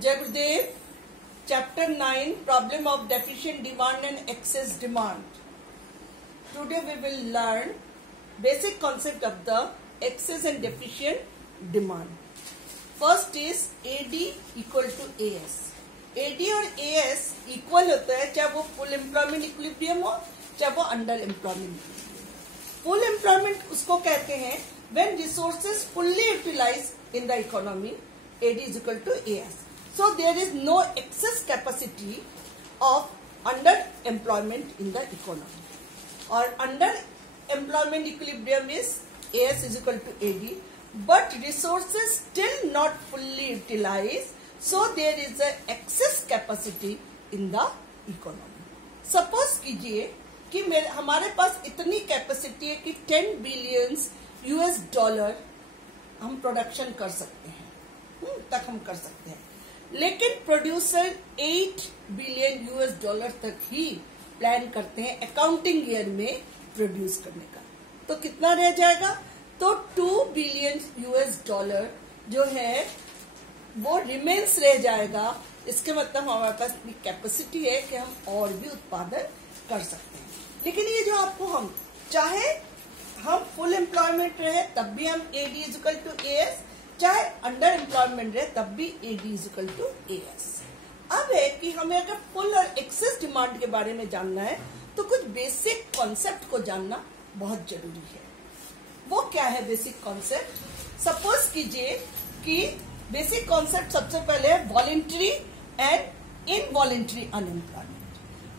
Jai Gurudev, Chapter 9, Problem of Deficient Demand and Excess Demand. Today we will learn basic concept of the excess and deficient demand. First is AD equal to AS. AD और AS equal होता है चाहे वो full employment equilibrium हो चाहे वो under employment. Full employment उसको कहते हैं when resources fully utilized in the economy. AD is equal to AS. So there is no excess capacity of underemployment in the economy. Or underemployment equilibrium is AS is equal to AD, but resources still not fully utilized, so there is a excess capacity in the economy. Suppose कीजिए कि हमारे पास इतनी capacity है कि 10 billion US dollar हम production कर सकते हैं, तक हम कर सकते हैं, लेकिन प्रोड्यूसर 8 बिलियन US डॉलर तक ही प्लान करते हैं अकाउंटिंग ईयर में प्रोड्यूस करने का. तो कितना रह जाएगा? तो 2 बिलियन US डॉलर जो है वो रिमेन्स रह जाएगा. इसके मतलब हमारे पास इतनी कैपेसिटी है कि हम और भी उत्पादन कर सकते हैं. लेकिन ये जो आपको हम चाहे हम फुल एम्प्लॉयमेंट रहे तब भी हम AD is equal to AS, चाहे अंडर एम्प्लॉयमेंट रहे तब भी AD is equal to AS. अब है कि हमें अगर फुल और एक्सेस डिमांड के बारे में जानना है तो कुछ बेसिक कॉन्सेप्ट को जानना बहुत जरूरी है. वो क्या है बेसिक कॉन्सेप्ट? सपोज कीजिए कि बेसिक कॉन्सेप्ट सबसे पहले है voluntary and involuntary unemployment.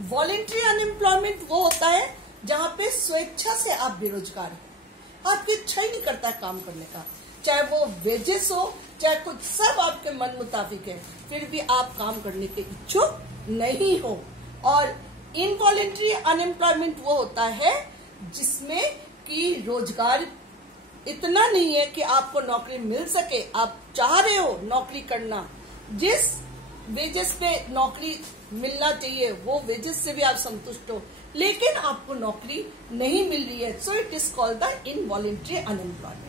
Voluntary unemployment वो होता है जहां पे स्वेच्छा से आप बेरोजगार हैं, आपकी इच्छा ही नहीं करता काम करने का, चाहे वो वेजेस हो चाहे कुछ, सब आपके मन मुताबिक है, फिर भी आप काम करने के इच्छुक नहीं हो. और इनवॉलेंट्री अनएम्प्लॉयमेंट वो होता है जिसमें कि रोजगार इतना नहीं है कि आपको नौकरी मिल सके, आप चाह रहे हो नौकरी करना, जिस वेजेस पे नौकरी मिलना चाहिए वो वेजेस से भी आप संतुष्ट हो, लेकिन आपको नौकरी नहीं मिल रही है. So it is called the involuntary unemployment.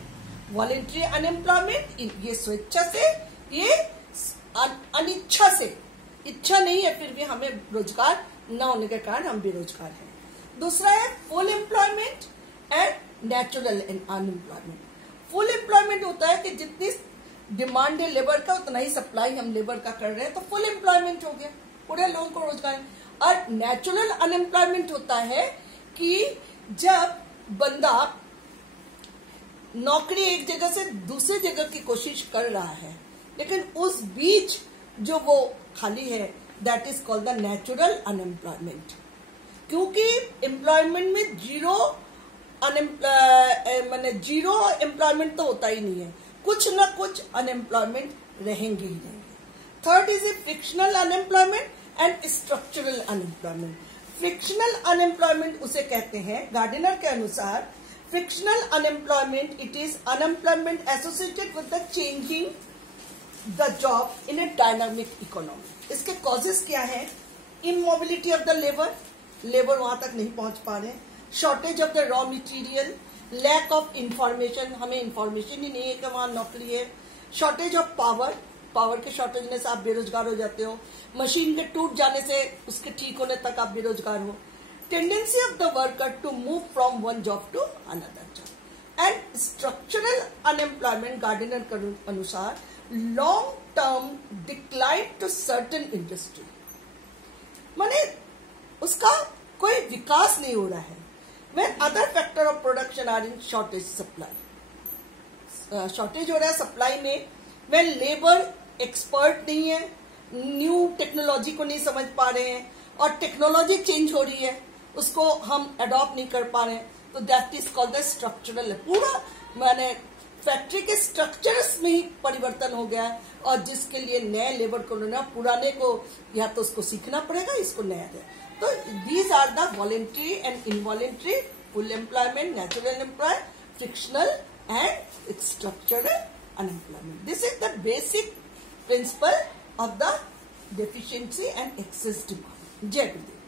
Voluntary unemployment ये स्वेच्छा से, ये अनिच्छा से, इच्छा नहीं है फिर भी हमें रोजगार न होने के कारण हम बेरोजगार हैं. दूसरा है full employment and natural unemployment. Full employment होता है कि जितनी डिमांड है लेबर का उतना ही सप्लाई हम लेबर का कर रहे हैं, तो फुल एम्प्लॉयमेंट हो गया, पूरे लोगों को रोजगार है. और नेचुरल अनएम्प्लॉयमेंट होता है कि जब बंदा नौकरी एक जगह से दूसरी जगह की कोशिश कर रहा है लेकिन उस बीच जो वो खाली है, that is called the natural unemployment. क्योंकि एम्प्लॉयमेंट में जीरो एम्प्लॉयमेंट तो होता ही नहीं है, कुछ ना कुछ अनएम्प्लॉयमेंट रहेंगे ही रहेंगे. Third is a frictional unemployment and structural unemployment. Frictional unemployment उसे कहते हैं गार्डिनर के अनुसार, frictional unemployment it is unemployment associated with the changing the job in a dynamic economy. इसके कॉजेस क्या है? Immobility of the labour, labour वहां तक नहीं पहुंच पा रहे, shortage of the raw material, lack of information, हमें इंफॉर्मेशन ही नहीं है कि वहां नौकरी है, शॉर्टेज ऑफ पावर, पावर के शॉर्टेज में से आप बेरोजगार हो जाते हो, मशीन के टूट जाने से उसके ठीक होने तक आप बेरोजगार हो, tendency of the worker to move from one job to another job. And structural unemployment Gardiner के अनुसार long term decline to certain industry, माने उसका कोई विकास नहीं हो रहा है. When other factor of production are in shortage supply, shortage हो रहा है सप्लाई में. when लेबर एक्सपर्ट नहीं है, न्यू टेक्नोलॉजी को नहीं समझ पा रहे हैं, और टेक्नोलॉजी चेंज हो रही है उसको हम अडॉप्ट नहीं कर पा रहे हैं, तो that is called the structural. पूरा माने फैक्ट्री के स्ट्रक्चर्स में ही परिवर्तन हो गया है, और जिसके लिए नए लेबर को लेना, पुराने को या तो उसको सीखना पड़ेगा, इसको नया दे. तो these are the voluntary and involuntary, full employment, natural employment, frictional and structural unemployment. This is the basic principle of the deficiency and excess demand. Jai Gurudev.